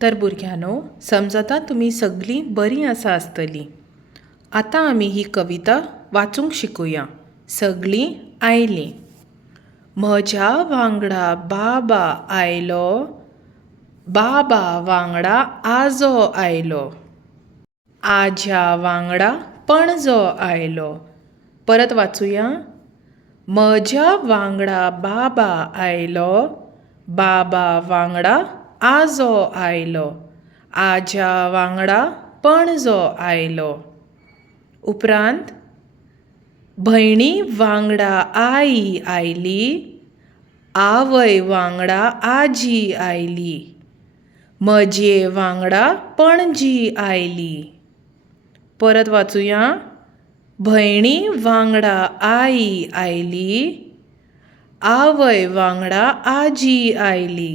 तर भुरग्यांनो, समजता तुमी सगळीं बरीं आसा आसतलीं. आतां आमी ही कविता वाचूंक शिकुया. सगळीं आयलीं. म्हज्या वांगडा बाबा आयलो, बाबा वांगडा आजो आयलो, आज्या वांगडा पणजो आयलो. परत वाचूया. म्हज्या वांगडा बाबा आयलो, बाबा वांगडा आजो आयलो, आज्या वांगडा पणजो आयलो. उपरांत भयणी वांगडा आई आयली, आवय वांगडा आजी आयली, म्हजे वांगडा पणजी आयली. परत वाचूया. भयणी वांगडा आई आयली, आवय वांगडा आजी आयली,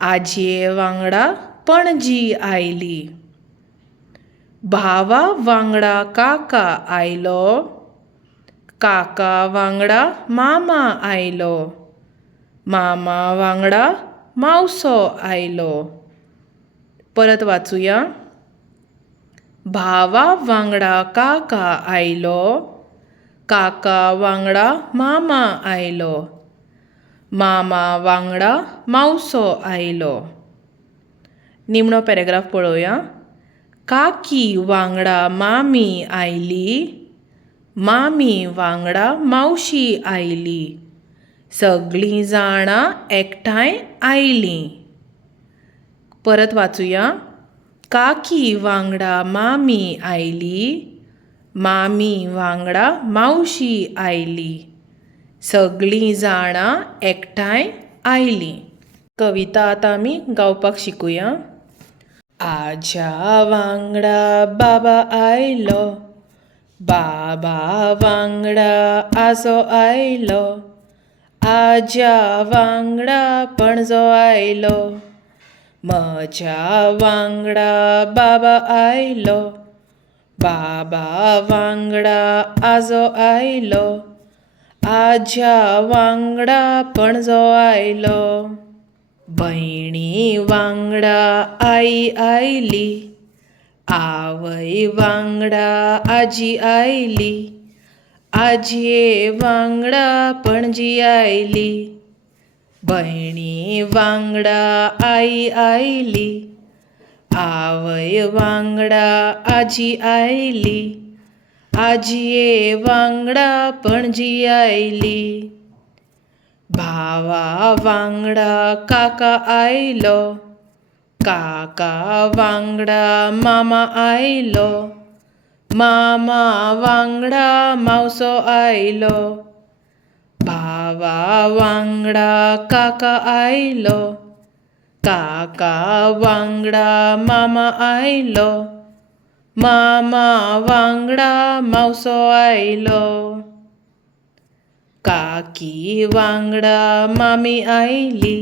आजये वांगडा पणजी आयली. भावा वांगडा काका आयलो, काका वांगडा मामा आयलो, मामा वांगडा मावसो आयलो. परत वाचूया. भावा वांगडा काका आयलो, काका वांगडा मामा आयलो, मामा वांगडा मावसो आयलो. निमणो पॅरेग्राफ पळोवया. काकी वांगडा मामी आयली, मामी वांगडा मावशी आयली, सगळीं जाणां एकठांय आयलीं. परत वाचूया. काकी वांगडा मामी आयली, मामी वांगडा मावशी आयली, सगळीं जाणां एकठांय आयलीं. कविता आतां आमी गावपाक शिकुया. आज्या वांगडा बाबा आयलो, बाबा वांगडा आजो आयलो, आज्या वांगडा पणजो आयलो, म्हज्या वांगडा बाबा आयलो, बाबा वांगडा आजो आयलो, आज्या वांगडा पणजो आयलो. भयणी वांगडा आई आयली, आवय वांगडा आजी आयली, आजये वांगडा पणजी आयली, भयणी वांगडा आई आयली, आवय वांगडा आजी आयली, आजये वांगडा पणजी आयली. भावा वांगडा काका आयलो, काका वांगडा मामा आयलो, मामा वांगडा मावसो आयलो, भावा वांगडा काका आयलो, काका वांगडा मामा आयलो, मामा वांगडा मावसो आयलो. काकी वांगडा मामी आयली,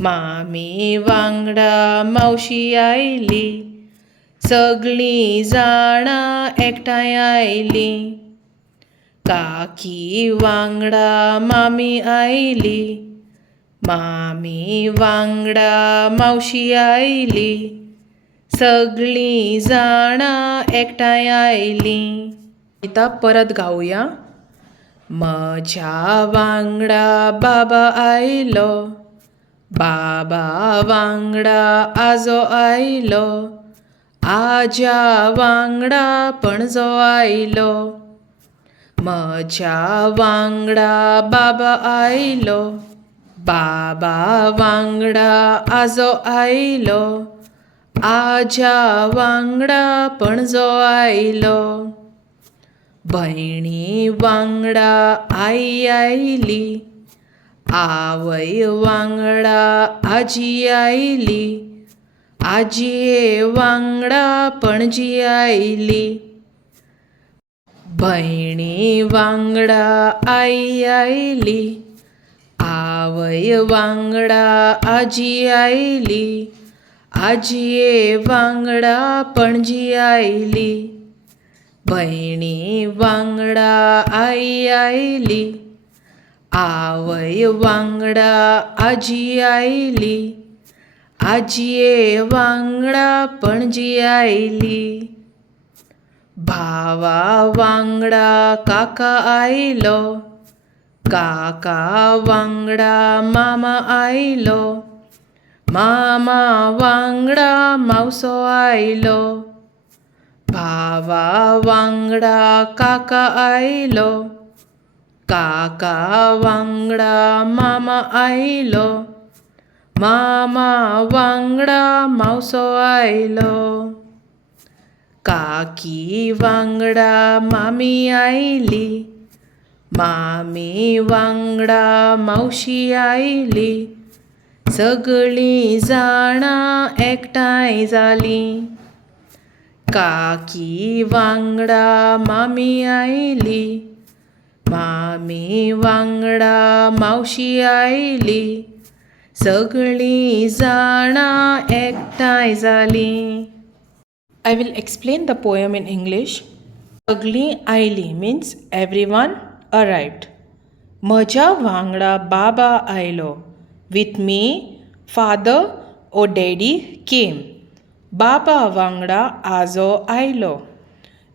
मामी वांगडा मावशी आयली, सगळीं जाणां एकठांय आयलीं. काकी वांगडा मामी आयली, मामी वांगडा मावशी आयली, सगळीं जाणां एकठांय आयलीं. कविता परत गावया. म्हज्या वांगडा बाबा आयलो, बाबा वांगडा आजो आयलो, आज्या वांगडा पणजो आयलो, म्हज्या वांगडा बाबा आयलो, बाबा वांगडा आजो आयलो, आज्या वांगडा पणजो आयलो. भयणी वांगडा आई आयली, आवय वांगडा आजी आयली, आजये वांगडा पणजी आयली, भयणी वांगडा आई आयली, आवय वांगडा आजी आयली, आजये वांगडा पणजी आयली, भयणी वांगडा आई आयली, आवय वांगडा आजी आयली, आजये वांगडा पणजी आयली. भावा वांगडा काका आयलो. काका वांगडा मामा आयलो. मामा वांगडा मावसो आयलो. भावा वांगडा काका आयलो. काका वांगडा मामा आयलो. मामा वांगडा मावसो आयलो. काकी वांगडा मामी आयली. मामी वांगडा मावशी आयली. सगळीं जाणां एकठांय जालीं. काकी वांगडा मामी आयली. मामी वांगडा मावशी आयली. सगळीं जाणां एकठांय जालीं. I will explain the poem in English. सगळीं आयली means everyone arrived. म्हज्या वांगडा बाबा आयलो. With me, father or daddy came. बाबा वांगडा आजो आयलो.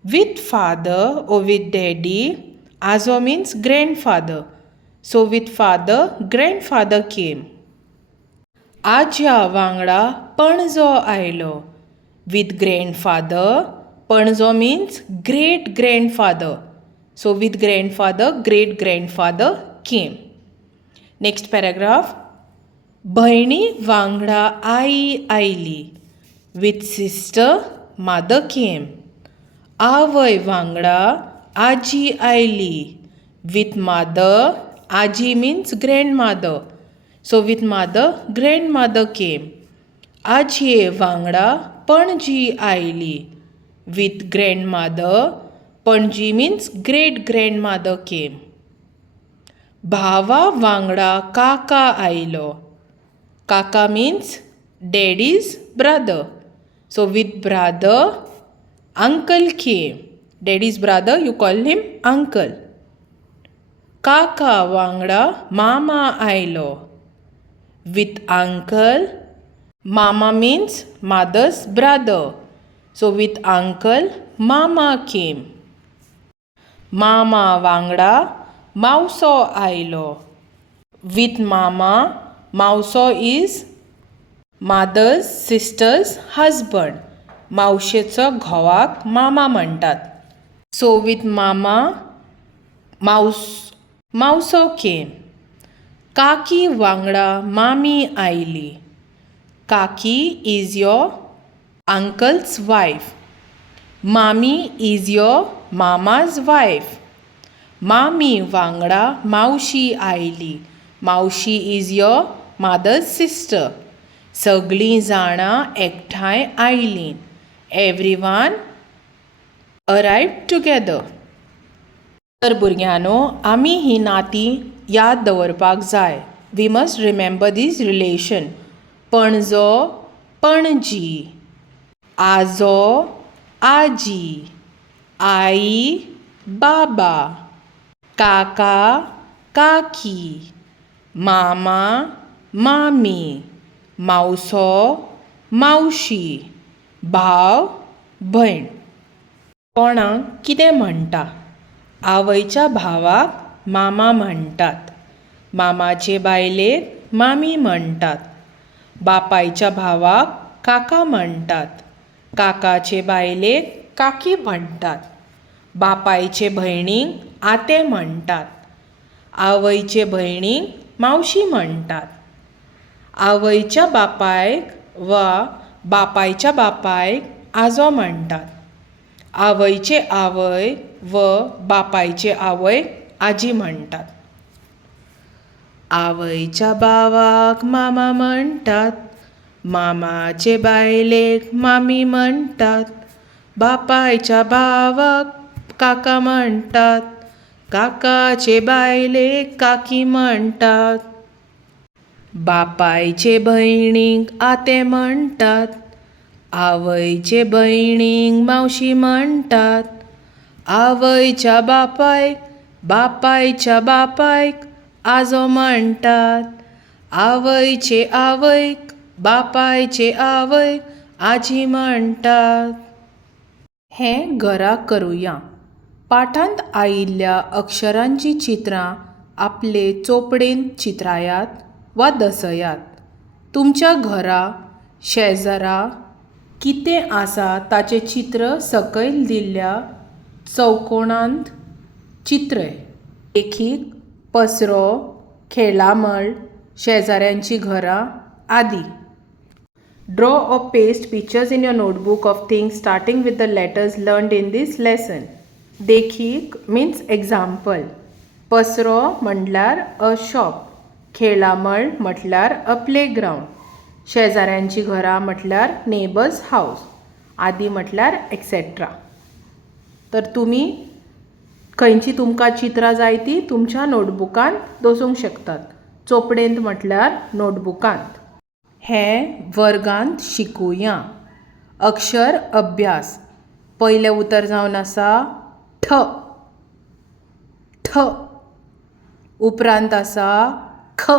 With father or with daddy, आजो means grandfather. So with father, grandfather came. आज्या वांगडा पणजो आयलो. With grandfather, पणजो means great grandfather. So with grandfather, great grandfather came. Next paragraph. भयणी वांगडा आई आयली. With sister, mother came. आवय वांगडा आजी आयली. With mother, आजी means grandmother. So with mother, grandmother came. आजये वांगडा Panaji oily. With grandmother, Panaji means great grandmother came. भावा वांगडा काका आयलो. काका means daddy's brother. So with brother, uncle came. Daddy's brother, you call him uncle. काका वांगडा मामा आयलो. With uncle, mama means mother's brother. So with uncle, mama came. मामा वांगडा मावसो आयलो. With mama, मावसो is mother's sister's husband. मावशेचो घोवाक मामा म्हणटात. So with mama, मावसो came. काकी वांगडा मामी आयली. काकी is your uncle's wife. Mami is your mama's wife. मामी वांगडा मावशी आयली. मावशी is your mother's sister. सगळीं जाणां एकठांय आयलीं. Everyone arrived together. तर भुरग्यांनो, आमी ही नातीं याद दवरपाक जाय. We must remember this relation. पणजो, Panaji. आजो, आजी. आई, बाबा. काका, काकी. मामा, मामी. मावसो, मावशी. भाव, भयण. कोणाक कितें म्हणटा? आवयच्या भावाक मामा म्हणटात. मामाचे बायलेक मामी म्हणटात. बापायच्या भावाक काका म्हणटात. काकाचे बायलेक काकी म्हणटात. बापायचे भयणीक आते म्हणटात. आवयचे भयणीक मावशी म्हणटात. आवयच्या बापायक वा बापायच्या बापायक आजो म्हणटात. आवयचे आवय व बापायचे आवयक आजी म्हणटात. आवयच्या भावाक मामा म्हणटात. मामाचे बायलेक मामी म्हणटात. बापायच्या भावाक काका म्हणटात. काकाचे बायलेक काकी म्हणटात. बापायचे भयणीक आते म्हणटात. आवयचे भयणीक मावशी म्हणटात. आवयच्या बापायक बापायच्या बापायक आजो म्हणटात. आवयचे आवयक बापायचे आवय आजी म्हणटात. हें घराक करुया. पाठांत आयिल्ल्या अक्षरांची चित्रां आपले चोपडेंत चित्रायात वा दसयात. तुमच्या घरा शेजरा कितें आसा ताचें चित्र सकयल दिल्ल्या चौकोनांत चित्रय. देखीक पसरो, खेळामळ, शेजाऱ्यांची घरां आदी. Draw or paste pictures in your notebook of things starting with the letters learned in this lesson. देखीक means example. पसरो म्हटल्यार a shop. खेळामळ म्हटल्यार a playground. शेजाऱ्यांची घरां म्हटल्यार neighbor's house. आदी म्हटल्यार etc. तर तुमी खंयची तुमकां चित्रां जाय ती तुमच्या नोटबुकांत दवरूंक शकतात. चोपडेंत म्हटल्यार नोटबुकांत. हें वर्गांत शिकुया. अक्षर अभ्यास. पयलें उतर जावन आसा ठ. ठ. उपरांत आसा ख.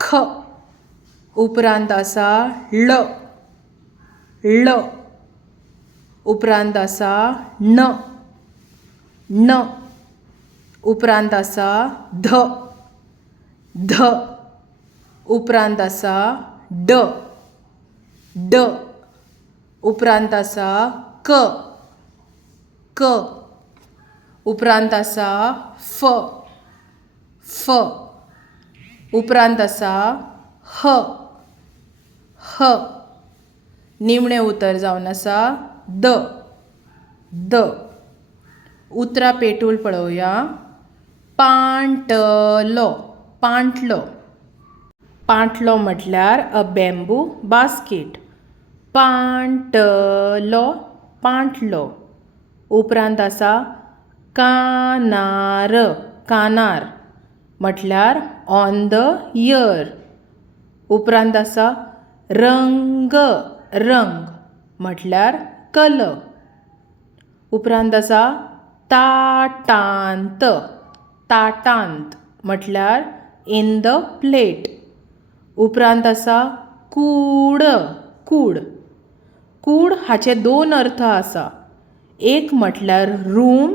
ख. उपरांत आसा ळ. ळ. उपरांत आसा न. न. उपरांत आसा ध. ध. उपरांत आसा ड. ड. उपरांत आसा क. क. उपरांत आसा फ. फ. उपरांत आसा ह. ह. निमणें उतर जावन आसा द. द. उतरां पेटूल पळोवया. पांटलो. पांटलो. पांटलो म्हटल्यार अ बॅम्बू बास्केट. पांटलो. पांटलो. उपरांत आसा कानार. कानार म्हटल्यार ऑन द इयर. उपरांत आसा रंग. रंग म्हटल्यार कलर. उपरांत आसा ताटांत. ताटांत म्हटल्यार इन द प्लेट. उपरांत आसा कूड. कूड. कूड हाचे दोन अर्थ आसा. एक म्हटल्यार रूम,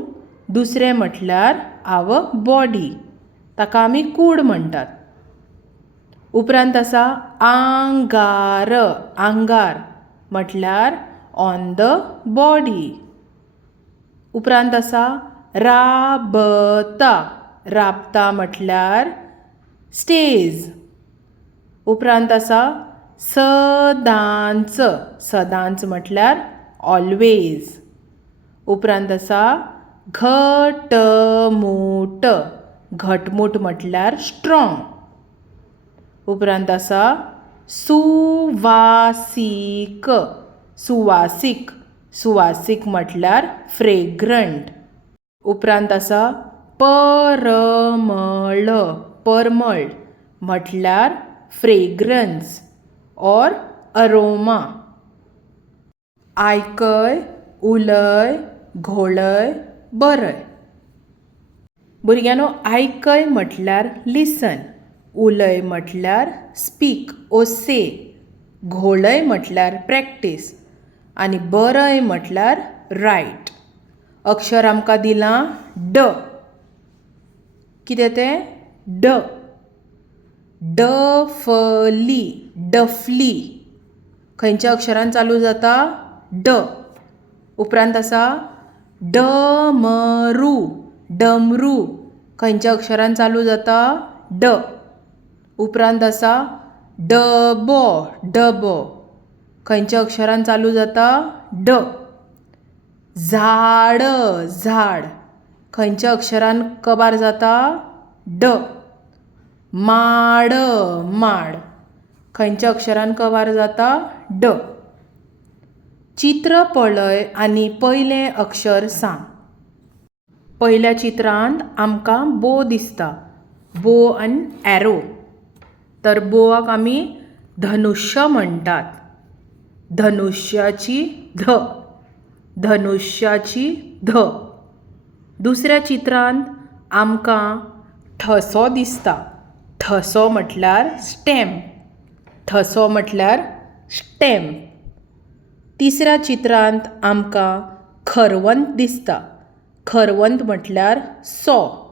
दुसरें म्हटल्यार आवर बॉडी. ताका आमी कूड म्हणटात. उपरांत आसा आंगार. आंगार म्हटल्यार ऑन द बॉडी. उपरांत आसा राबता. राबता म्हटल्यार स्टेज. उपरांत आसा सदांच. सदांच म्हटल्यार ऑलवेज. उपरांत आसा घटमूट. घटमूट म्हटल्यार स्ट्रॉंग. उपरांत आसा सुवासीक. सुवासीक. सुवासीक म्हटल्यार फ्रेग्रंट. उपरांत आसा परमळ. परमळ म्हटल्यार फ्रेग्रन्स ऑर अरोमा. आयकय, उलय, घोळय, बरय. भुरग्यांनो, आयकय म्हटल्यार लिसन. उलय म्हटल्यार स्पीक ओ से. घोळय म्हटल्यार प्रॅक्टीस. आनी बरय म्हटल्यार रायट. अक्षर आमकां दिलां ड. कितें तें? ड. डफली. डफली खंयच्या अक्षरान चालू जाता? ड. उपरांत आसा डमरू. डमरू खंयच्या अक्षरान चालू जाता? ड. उपरांत आसा डबो. डबो खंयच्या अक्षरान चालू जाता? ड. झाड. झाड खंयच्या अक्षरान कबार जाता? ड. माड. माड खंयच्या अक्षरान कबार जाता? ड. चित्र पळय आनी पयलें अक्षर सांग. पयल्या चित्रांत आमकां बो दिसता. बो आनी एरो. तर बोवाक आमी धनुष्य म्हणटात. धनुष्याची ध. धनुष्याची ध. दुसऱ्या चित्रांत आमकां ठसो दिसता. ठसो म्हटल्यार स्टॅम्प. ठसो म्हटल्यार स्टॅम्प. तिसऱ्या चित्रांत आमकां खरवंत दिसता. खरवंत म्हटल्यार सो.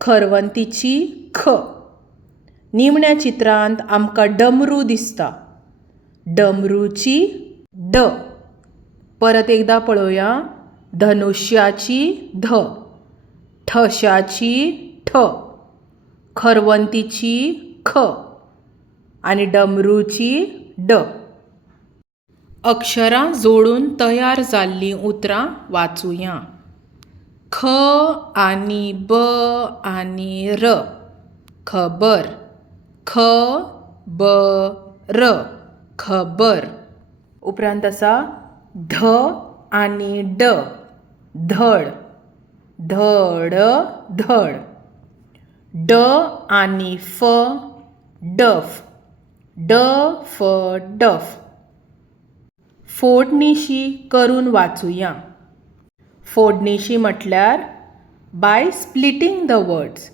खरवंतीची ख. निमण्या चित्रांत आमकां डमरू दिसता. डमरूची ड. परत एकदा पळोवया. धनुष्याची ध. ठश्याची ठ. खरवंतीची ख आनी डमरूची ड. अक्षरां जोडून तयार जाल्लीं उतरां वाचुया. ख आनी ब आनी र. खबर. ख ब र. खबर. उपरांत आसा ध आनी ड. धड. धड धड. ड आनी फ. डफ. ड फ डफ. फोडणीशी करून वाचुया. फोडणीशी म्हटल्यार बाय स्प्लिटींग द वर्ड्स.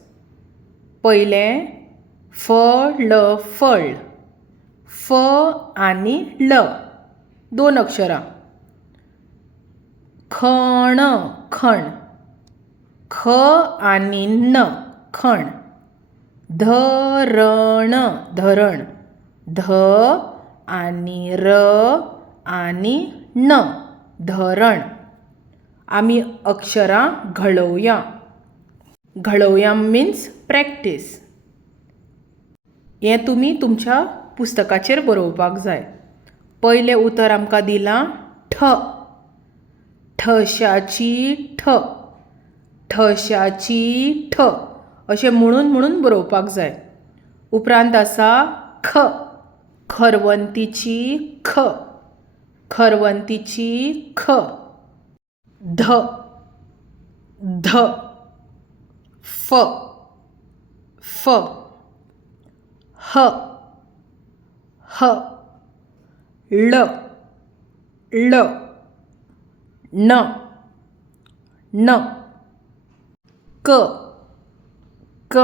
पयलें फळ फळ. फ आनी ल 2 अक्षरां. खण खण. ख आनी न खण. धरण धरण. ध आनी र आनी न धरण. आमी अक्षरां घडोवया. घडोवया मिन्स प्रॅक्टीस. हें तुमी तुमच्या पुस्तकाचेर बरोवपाक जाय. पयलें उतर आमकां दिलां ठ. ठश्याची ठ. ठश्याची ठ अशें म्हणून बरोवपाक जाय. उपरांत आसा ख. खरवंतीची ख. खरवंतीची ख. ध. ध. फ. फ. ह. ह. ळ. ळ. न. न. क. क.